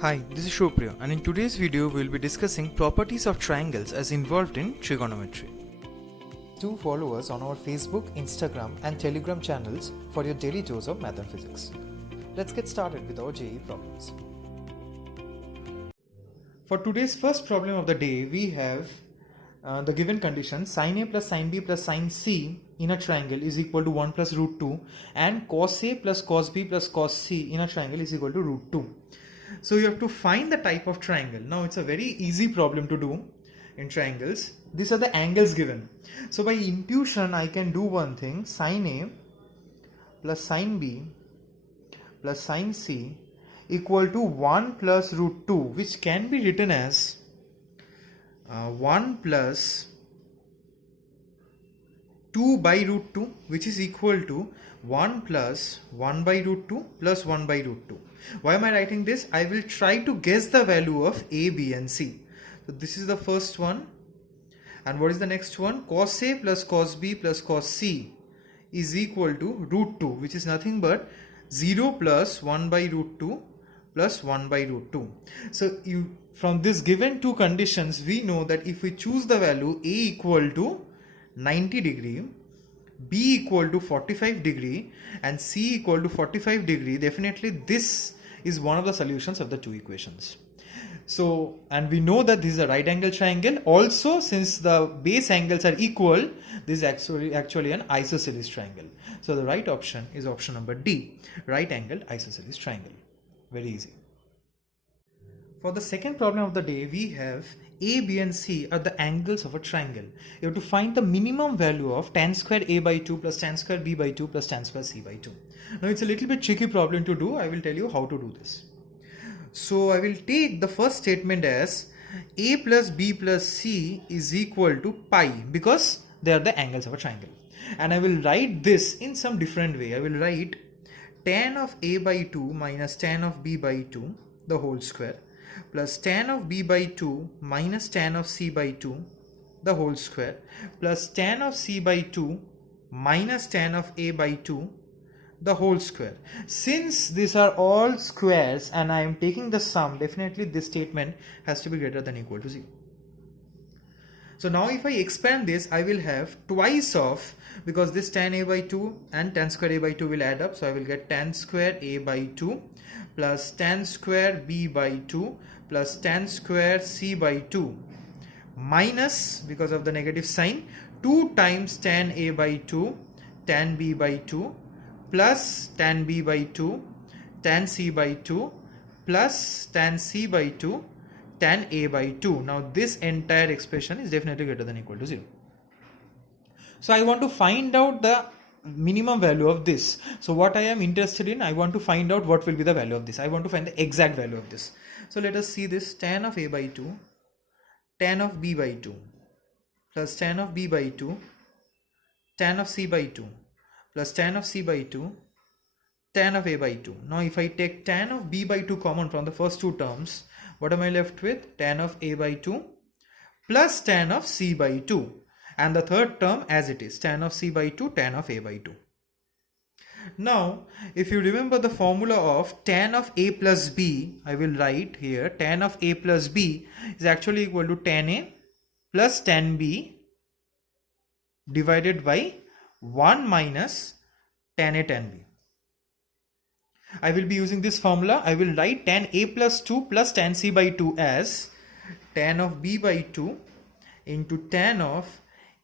Hi, this is Shopriya, and in today's video we will be discussing properties of triangles as involved in trigonometry. Do follow us on our Facebook, Instagram and Telegram channels for your daily dose of math and physics. Let's get started with our JEE problems. For today's first problem of the day, we have the given condition sin A plus sin B plus sin C in a triangle is equal to 1 plus root 2 and cos A plus cos B plus cos C in a triangle is equal to root 2. So you have to find the type of triangle. Now it's a very easy problem to do in triangles. These are the angles given. So by intuition I can do one thing, sin A plus sin B plus sin C equal to 1 plus root 2, which can be written as 1 plus 2 by root 2, which is equal to 1 plus 1 by root 2 plus 1 by root 2. Why am I writing this? I will try to guess the value of A, B and C. So this is the first one. And what is the next one? Cos A plus cos B plus cos C is equal to root 2, which is nothing but 0 plus 1 by root 2 plus 1 by root 2. So from this given two conditions, we know that if we choose the value A equal to 90 degree, B equal to 45 degree and C equal to 45 degree, definitely this is one of the solutions of the two equations. So, and we know that this is a right angle triangle. Also, since the base angles are equal, this is actually an isosceles triangle. So the right option is option number D, right angle isosceles triangle. Very easy. For the second problem of the day, we have A, B and C are the angles of a triangle. You have to find the minimum value of tan square A by 2 plus tan square B by 2 plus tan square C by 2. Now it's a little bit tricky problem to do. I will tell you how to do this. So I will take the first statement as A plus B plus C is equal to pi, because they are the angles of a triangle. And I will write this in some different way. I will write tan of A by 2 minus tan of B by 2 the whole square plus tan of B by 2 minus tan of C by 2 the whole square plus tan of C by 2 minus tan of A by 2 the whole square. Since these are all squares and I am taking the sum, definitely this statement has to be greater than or equal to 0. So now if I expand this, I will have twice of, because this tan A by 2 and tan square A by 2 will add up. So I will get tan square A by 2 plus tan square B by 2 plus tan square C by 2 minus, because of the negative sign, 2 times tan A by 2 tan B by 2 plus tan B by 2 tan C by 2 plus tan C by 2 tan A by 2. Now this entire expression is definitely greater than or equal to 0. So I want to find out the minimum value of this. So what I am interested in, I want to find out what will be the value of this. I want to find the exact value of this. So let us see this. Tan of A by 2 tan of B by 2 plus tan of B by 2 tan of C by 2 plus tan of C by 2 tan of A by 2. Now if I take tan of B by 2 common from the first two terms, what am I left with? Tan of A by 2 plus tan of C by 2, and the third term as it is, tan of C by 2 tan of A by 2. Now if you remember the formula of tan of A plus B, I will write here tan of A plus B is actually equal to tan A plus tan B divided by 1 minus tan A tan B. I will be using this formula. I will write tan A plus 2 plus tan C by 2 as tan of B by 2 into tan of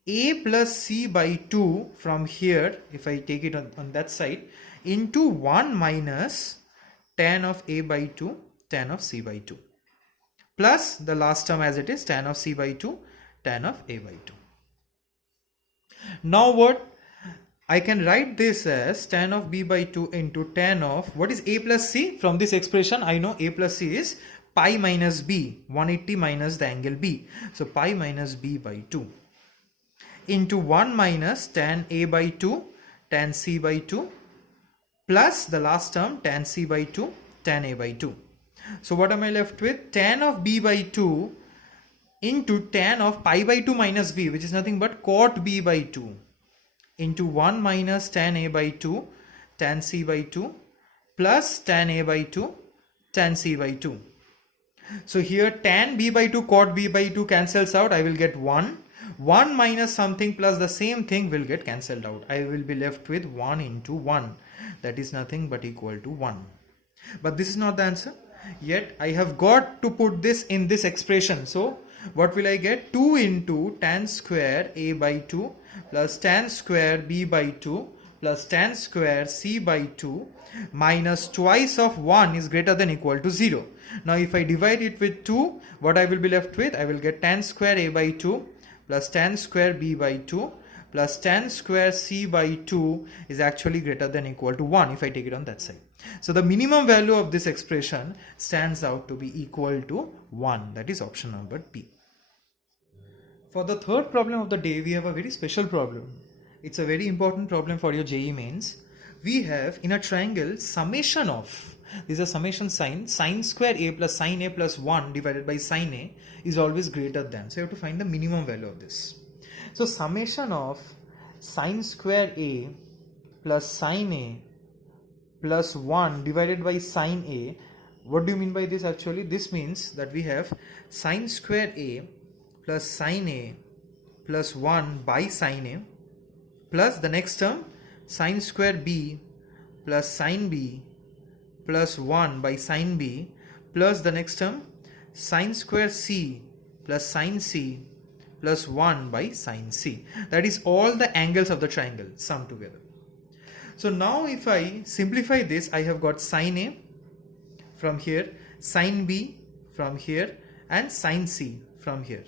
A plus C by 2 from here, if I take it on that side, into 1 minus tan of A by 2 tan of C by 2 plus the last term as it is, tan of C by 2 tan of A by 2. Now what? I can write this as tan of B by 2 into tan of, what is A plus C? From this expression I know A plus C is pi minus B, 180 minus the angle B. So pi minus B by 2 into 1 minus tan A by 2 tan C by 2 plus the last term tan C by 2 tan A by 2. So what am I left with? Tan of B by 2 into tan of pi by 2 minus B, which is nothing but cot B by 2, into 1 minus tan A by 2 tan C by 2 plus tan A by 2 tan C by 2. So here tan b by 2 cot b by 2 cancels out. I will get 1. 1 minus something plus the same thing will get cancelled out. I will be left with 1 into 1. That is nothing but equal to 1. But this is not the answer. Yet I have got to put this in this expression. So what will I get? 2 into tan square a by 2 plus tan square b by 2 plus tan square c by 2 minus twice of 1 is greater than equal to 0. Now if I divide it with 2, what I will be left with? I will get tan square a by 2 plus tan square b by 2 plus tan square c by 2 is actually greater than equal to 1 if I take it on that side. So the minimum value of this expression stands out to be equal to 1. That is option number B. For the third problem of the day, we have a very special problem. It's a very important problem for your JEE mains. We have in a triangle summation of, this is a summation sign, sine square a plus sine a plus 1 divided by sine a is always greater than. So you have to find the minimum value of this. So summation of sine square a plus sine a plus 1 divided by sine a, what do you mean by this actually? This means that we have sine square a plus sine a plus 1 by sine a plus the next term sine square b plus sine b plus 1 by sine b plus the next term sine square c plus sine c plus 1 by sine c. That is all the angles of the triangle summed together. So now if I simplify this, I have got sine a from here, sine b from here and sine c from here.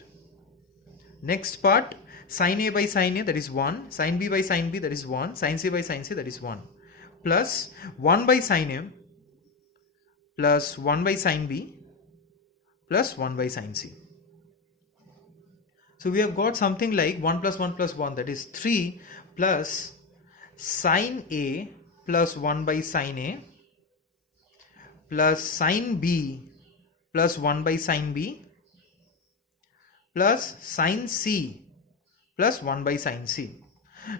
Next part, sine a by sine a, that is 1, sine b by sine b, that is 1, sine c by sine c, that is 1, plus 1 by sine a plus 1 by sine b plus 1 by sine c. So we have got something like 1 plus 1 plus 1, that is 3, plus sine a plus 1 by sine a plus sine b plus 1 by sine b plus sine c plus 1 by sine c.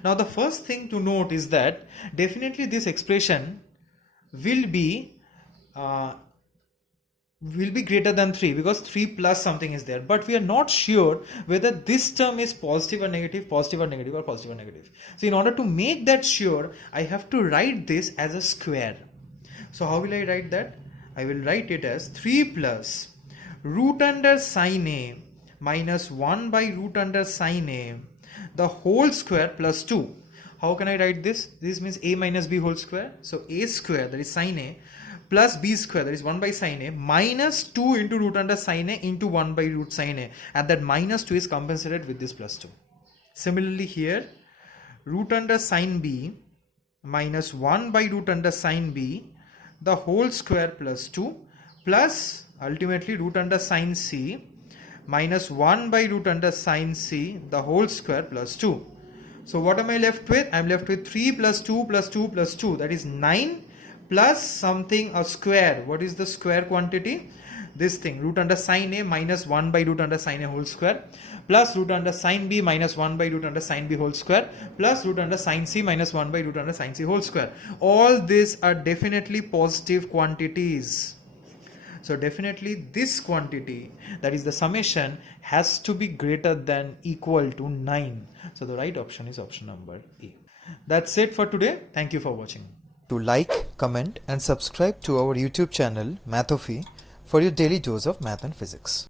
Now the first thing to note is that definitely this expression will be greater than 3 because 3 plus something is there, but we are not sure whether this term is positive or negative, positive or negative, or positive or negative. So in order to make that sure, I have to write this as a square. So how will I write that? I will write it as 3 plus root under sine a minus 1 by root under sine a the whole square plus 2. How can I write this? This means a minus b whole square. So a square, that is sine a, plus b square, that is 1 by sine a, minus 2 into root under sine a into 1 by root sine a, and that minus 2 is compensated with this plus 2. Similarly here, root under sine b minus 1 by root under sine b the whole square plus 2 plus ultimately root under sine c minus 1 by root under sine c the whole square plus 2. So what am I left with? I am left with 3 plus 2 plus 2 plus 2, that is 9, plus something, a square. What is the square quantity? This thing, root under sine a minus 1 by root under sine a whole square plus root under sine b minus 1 by root under sine b whole square plus root under sine c minus 1 by root under sine c whole square. All these are definitely positive quantities. So definitely this quantity, that is the summation, has to be greater than equal to 9. So the right option is option number A. That's it for today. Thank you for watching. To like, comment and subscribe to our YouTube channel Mathophy for your daily dose of math and physics.